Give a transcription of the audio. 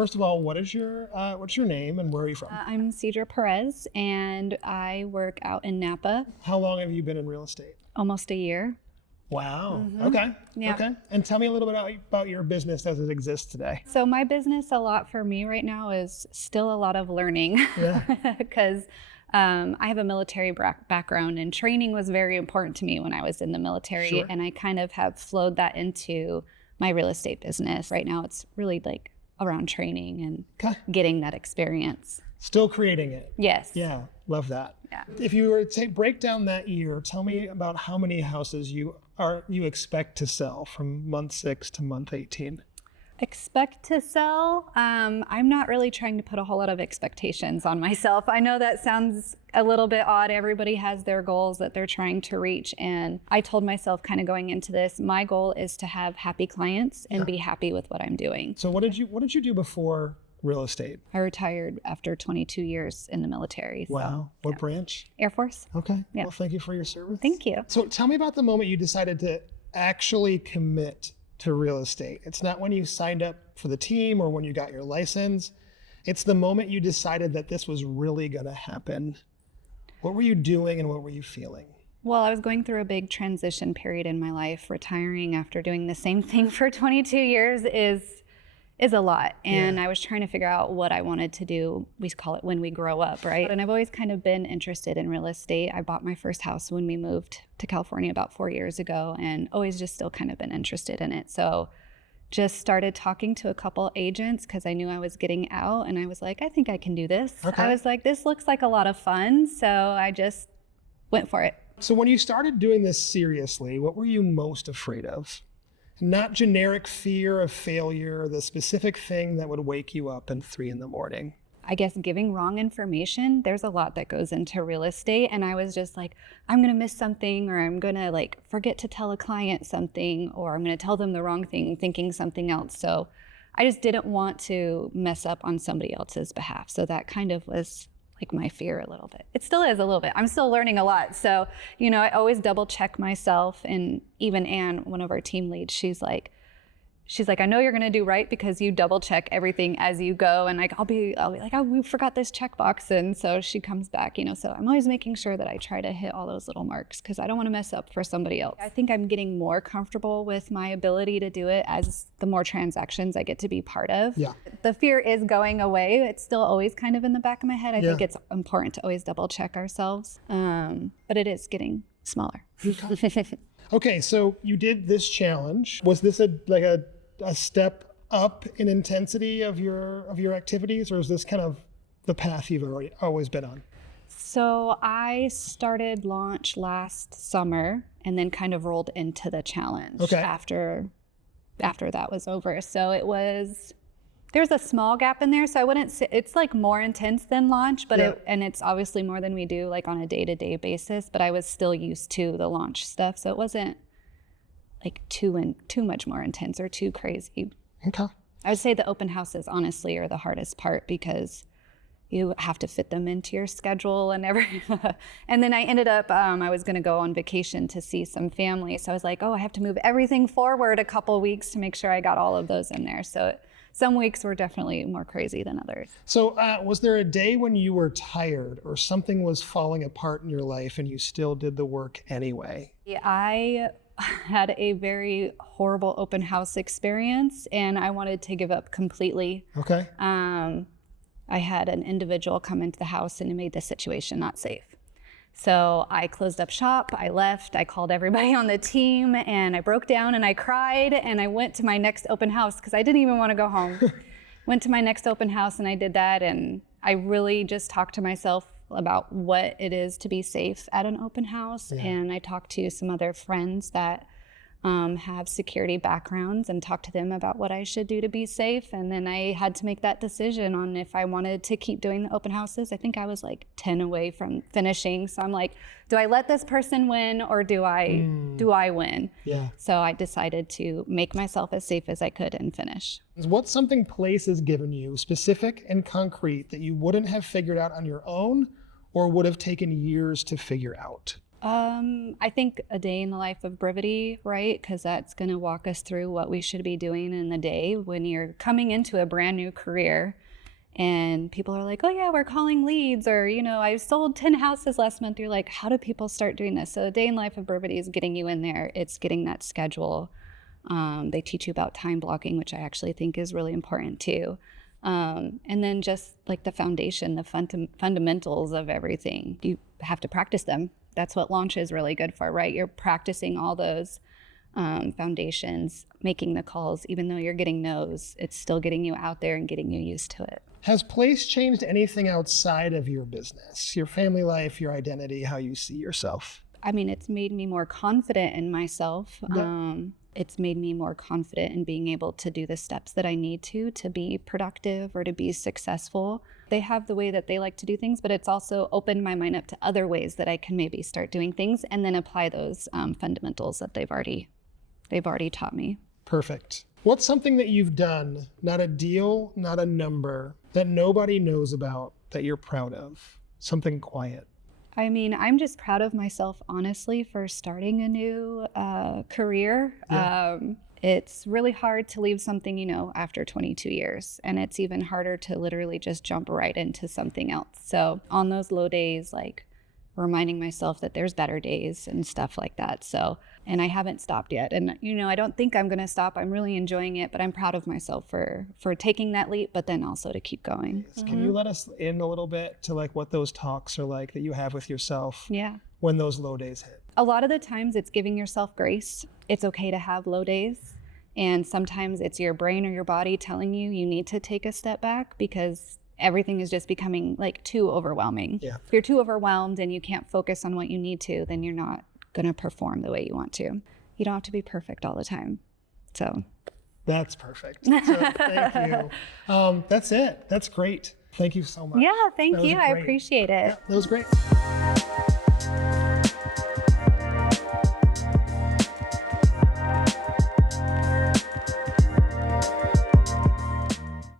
first of all, what's your name and where are you from? I'm Sidra Perez, and I work out in Napa. How long have you been in real estate? Almost a year. Wow. Okay. Yeah. Okay. And tell me a little bit about your business as it exists today. So my business, a lot for me right now, is still a lot of learning. Yeah. Because I have a military background, and training was very important to me when I was in the military. Sure. And I kind of have flowed that into my real estate business. Right now, it's really like around training and getting that experience. Still creating it. Yes. Yeah. Love that. Yeah. If you were to break down that year, tell me about how many houses you expect to sell from month 6 to month 18. Expect to sell. I'm not really trying to put a whole lot of expectations on myself. I know that sounds a little bit odd. Everybody has their goals that they're trying to reach. And I told myself kind of going into this, my goal is to have happy clients and be happy with what I'm doing. So what did you do before real estate? I retired after 22 years in the military. So, wow. What branch? Air Force. Okay. Yeah. Well, thank you for your service. Thank you. So tell me about the moment you decided to actually commit to real estate. It's not when you signed up for the team or when you got your license. It's the moment you decided that this was really going to happen. What were you doing and what were you feeling? Well, I was going through a big transition period in my life. Retiring after doing the same thing for 22 years is a lot. And I was trying to figure out what I wanted to do. We call it when we grow up, right? And I've always kind of been interested in real estate. I bought my first house when we moved to California about 4 years ago, and always just still kind of been interested in it. So just started talking to a couple agents because I knew I was getting out, and I was like, I think I can do this. Okay. I was like, this looks like a lot of fun. So I just went for it. So when you started doing this seriously, what were you most afraid of? Not generic fear of failure, the specific thing that would wake you up at 3 a.m. I guess giving wrong information, there's a lot that goes into real estate. And I was just like, I'm going to miss something, or I'm going to like forget to tell a client something, or I'm going to tell them the wrong thing, thinking something else. So I just didn't want to mess up on somebody else's behalf. So that kind of was like my fear a little bit. It still is a little bit. I'm still learning a lot. So, I always double check myself. And even Anne, one of our team leads, she's like, I know you're going to do right because you double check everything as you go. And like, I'll be like, oh, we forgot this checkbox. And so she comes back, so I'm always making sure that I try to hit all those little marks because I don't want to mess up for somebody else. I think I'm getting more comfortable with my ability to do it as the more transactions I get to be part of. Yeah. The fear is going away. It's still always kind of in the back of my head. I think it's important to always double check ourselves. But it is getting smaller. Okay, so you did this challenge. Was this a step up in intensity of your activities, or is this kind of the path you've always been on? So I started launch last summer and then kind of rolled into the challenge after that was over. So there's a small gap in there. So I wouldn't say it's like more intense than launch, but it's obviously more than we do like on a day-to-day basis, but I was still used to the launch stuff. So it wasn't like too much more intense or too crazy. Okay. I would say the open houses honestly are the hardest part because you have to fit them into your schedule and everything. And then I ended up, I was gonna go on vacation to see some family. So I was like, I have to move everything forward a couple weeks to make sure I got all of those in there. So some weeks were definitely more crazy than others. So was there a day when you were tired or something was falling apart in your life and you still did the work anyway? I had a very horrible open house experience and I wanted to give up completely. Okay. I had an individual come into the house and it made the situation not safe. So I closed up shop, I left, I called everybody on the team and I broke down and I cried and I went to my next open house because I didn't even want to go home. Went to my next open house and I did that, and I really just talked to myself about what it is to be safe at an open house. Yeah. And I talked to some other friends that have security backgrounds and talked to them about what I should do to be safe. And then I had to make that decision on if I wanted to keep doing the open houses. I think I was like 10 away from finishing. So I'm like, do I let this person win or do I win? Yeah. So I decided to make myself as safe as I could and finish. What's something place has given you, specific and concrete, that you wouldn't have figured out on your own or would have taken years to figure out? I think a day in the life of brevity, right? Because that's going to walk us through what we should be doing in the day when you're coming into a brand new career and people are like, oh yeah, we're calling leads, or, I sold 10 houses last month. You're like, how do people start doing this? So a day in life of brevity is getting you in there. It's getting that schedule. They teach you about time blocking, which I actually think is really important too. And then just like the foundation, the fundamentals of everything. You have to practice them. That's what launch is really good for, right? You're practicing all those foundations, making the calls. Even though you're getting no's, it's still getting you out there and getting you used to it. Has place changed anything outside of your business, your family life, your identity, how you see yourself? I mean, it's made me more confident in myself. Yeah. It's made me more confident in being able to do the steps that I need to be productive or to be successful. They have the way that they like to do things, but it's also opened my mind up to other ways that I can maybe start doing things and then apply those fundamentals that they've already taught me. Perfect. What's something that you've done, not a deal, not a number, that nobody knows about that you're proud of? Something quiet. I mean, I'm just proud of myself, honestly, for starting a new career. Yeah. It's really hard to leave something, after 22 years. And it's even harder to literally just jump right into something else. So on those low days, like reminding myself that there's better days and stuff like that. So, and I haven't stopped yet. And, I don't think I'm going to stop. I'm really enjoying it, but I'm proud of myself for taking that leap, but then also to keep going. Can you let us in a little bit to like what those talks are like that you have with yourself? Yeah. When those low days hit? A lot of the times it's giving yourself grace. It's okay to have low days. And sometimes it's your brain or your body telling you need to take a step back because everything is just becoming like too overwhelming. Yeah. If you're too overwhelmed and you can't focus on what you need to, then you're not going to perform the way you want to. You don't have to be perfect all the time. So that's perfect. So thank you. That's it. That's great. Thank you so much. Yeah, thank you. I appreciate it. Yeah, that was great.